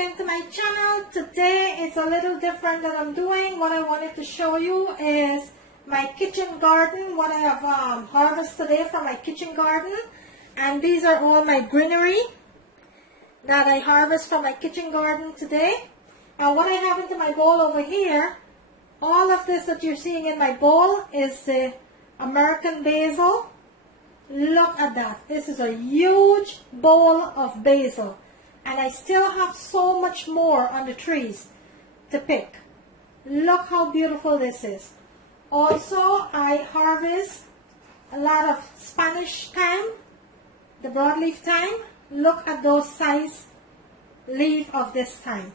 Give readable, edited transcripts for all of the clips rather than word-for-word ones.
again to my channel. Today is a little different that I'm doing. What I wanted to show you is my kitchen garden, what I have harvested today from my kitchen garden. And these are all my greenery that I harvest from my kitchen garden today. And what I have into my bowl over here, all of this that you're seeing in my bowl is the American basil. Look at that. This is a huge bowl of basil. And I still have so much more on the trees to pick. Look how beautiful this is. Also, I harvest a lot of Spanish thyme, the broadleaf thyme. Look at those size leaf of this thyme.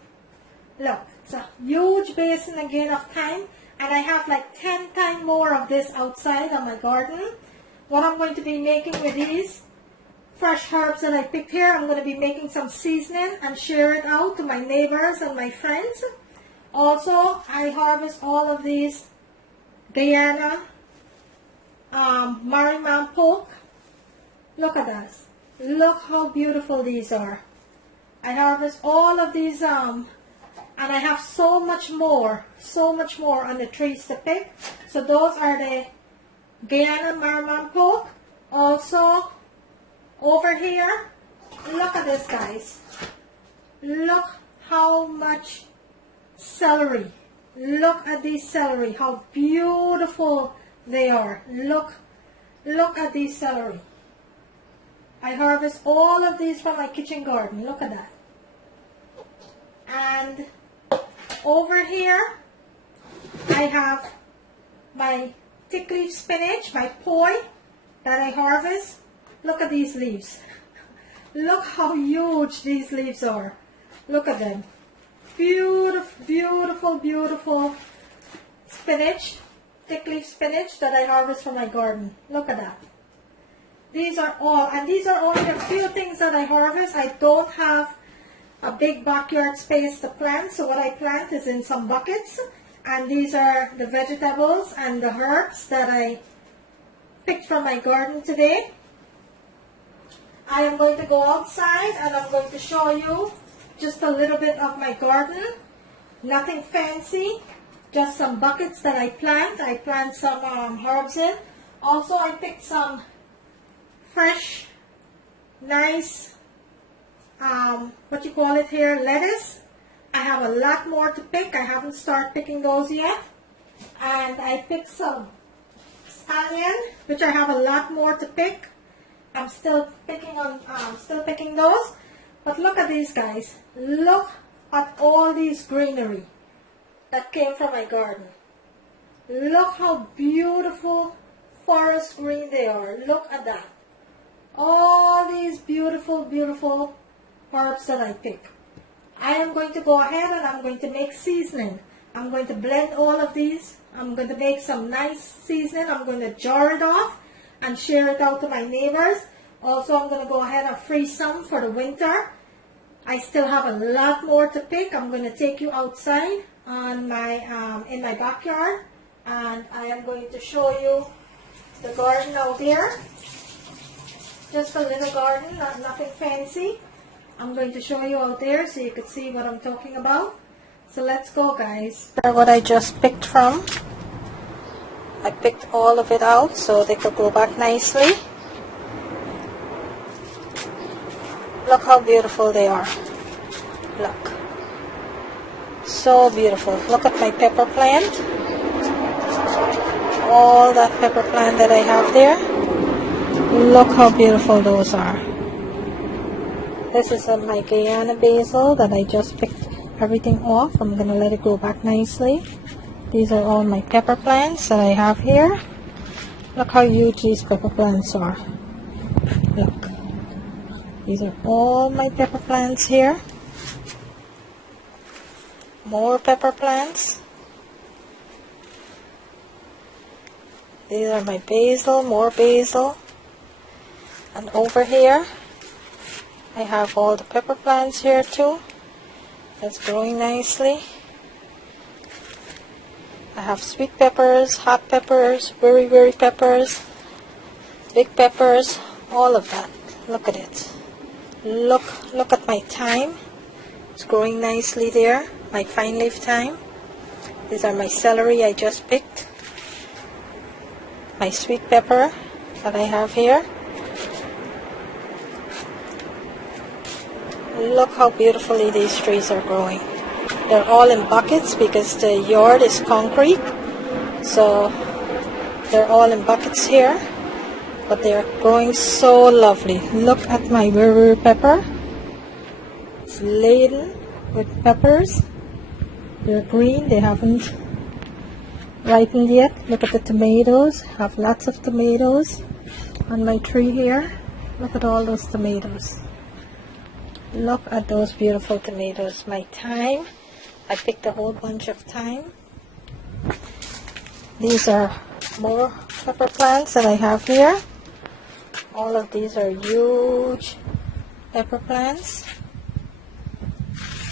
Look, it's a huge basin again of thyme. And I have like 10 times more of this outside on my garden. What I'm going to be making with these fresh herbs that I picked here, I'm going to be making some seasoning and share it out to my neighbors and my friends. Also, I harvest all of these Guyana Marymount pork. Look at that. Look how beautiful these are. I harvest all of these and I have so much more on the trees to pick. So those are the Guyana Marymount pork. Also, over here, look at this, guys. Look how much celery. Look at these celery, how beautiful they are. Look at these celery. I harvest all of these from my kitchen garden. Look at that. And over here, I have my thick leaf spinach, my poi that I harvest. Look at these leaves. Look how huge these leaves are. Look at them. Beautiful, beautiful, beautiful spinach, thick leaf spinach that I harvest from my garden. Look at that. These are all, and these are only a few things that I harvest. I don't have a big backyard space to plant, so what I plant is in some buckets. And these are the vegetables and the herbs that I picked from my garden today. I am going to go outside and I'm going to show you just a little bit of my garden. Nothing fancy, just some buckets that I plant. I plant some herbs in. Also, I picked some fresh, nice, what you call it here, lettuce. I have a lot more to pick. I haven't started picking those yet. And I picked some scallion, which I have a lot more to pick. I'm still picking those. But look at these, guys. Look at all these greenery that came from my garden. Look how beautiful forest green they are. Look at that. All these beautiful, beautiful herbs that I pick. I am going to go ahead and I'm going to make seasoning. I'm going to blend all of these. I'm going to make some nice seasoning. I'm going to jar it off and share it out to my neighbors. Also, I'm going to go ahead and freeze some for the winter. I still have a lot more to pick. I'm going to take you outside on my in my backyard, and I am going to show you the garden out here. Just a little garden, nothing fancy. I'm going to show you out there so you can see what I'm talking about. So let's go, guys. What I just picked from. I picked all of it out so they could go back nicely. Look how beautiful they are. Look. So beautiful. Look at my pepper plant. All that pepper plant that I have there. Look how beautiful those are. This is my Guyana basil that I just picked everything off. I'm going to let it go back nicely. These are all my pepper plants that I have here. Look how huge these pepper plants are. Look. These are all my pepper plants here. More pepper plants. These are my basil, more basil. And over here, I have all the pepper plants here too. That's growing nicely. I have sweet peppers, hot peppers, very peppers, big peppers, all of that. Look at it. Look at my thyme. It's growing nicely there. My fine leaf thyme. These are my celery I just picked. My sweet pepper that I have here. Look how beautifully these trees are growing. They're all in buckets because the yard is concrete. So they're all in buckets here. But they're growing so lovely. Look at my rare pepper. It's laden with peppers. They're green. They haven't ripened yet. Look at the tomatoes. I have lots of tomatoes on my tree here. Look at all those tomatoes. Look at those beautiful tomatoes. My thyme. I picked a whole bunch of thyme. These are more pepper plants that I have here. All of these are huge pepper plants.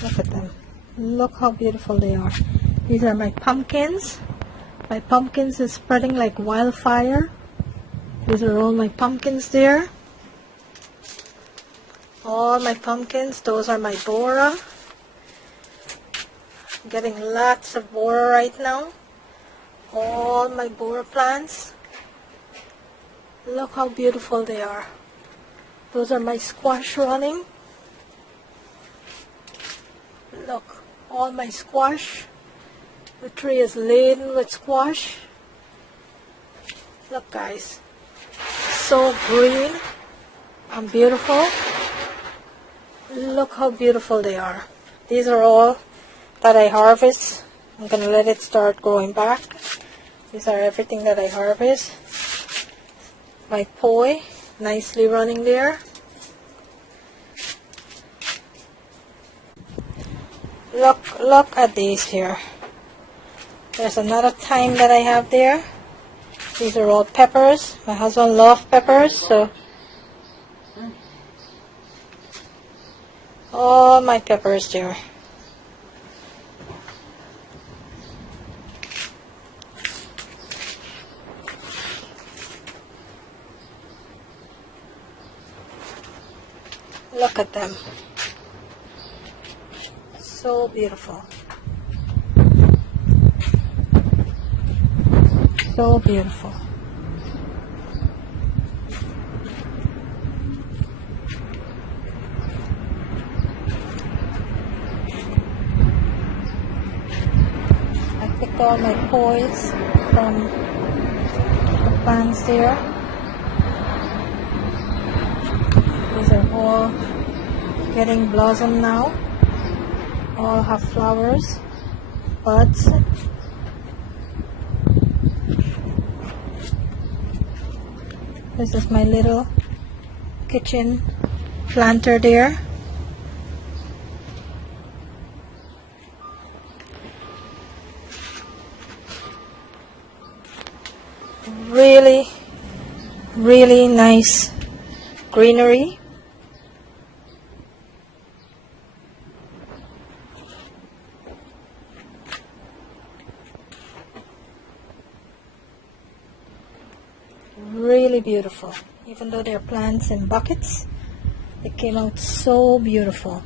Look at them. Look how beautiful they are. These are my pumpkins. My pumpkins is spreading like wildfire. These are all my pumpkins there. All my pumpkins. Those are my Bora. I'm getting lots of Bora right now. All my Bora plants. Look how beautiful they are. Those are my squash running. Look, all my squash. The tree is laden with squash. Look guys, so green and beautiful. Look how beautiful they are. These are all that I harvest. I'm going to let it start growing back. These are everything that I harvest. My poi, nicely running there. Look at these here. There's another thyme that I have there. These are all peppers. My husband loves peppers, so all my peppers there. Look at them. So beautiful. So beautiful. I picked all my pois from the plants there. These are all getting blossom now. All have flowers, buds. This is my little kitchen planter there. Really, really nice greenery. Really beautiful. Even though they're plants in buckets, it came out so beautiful.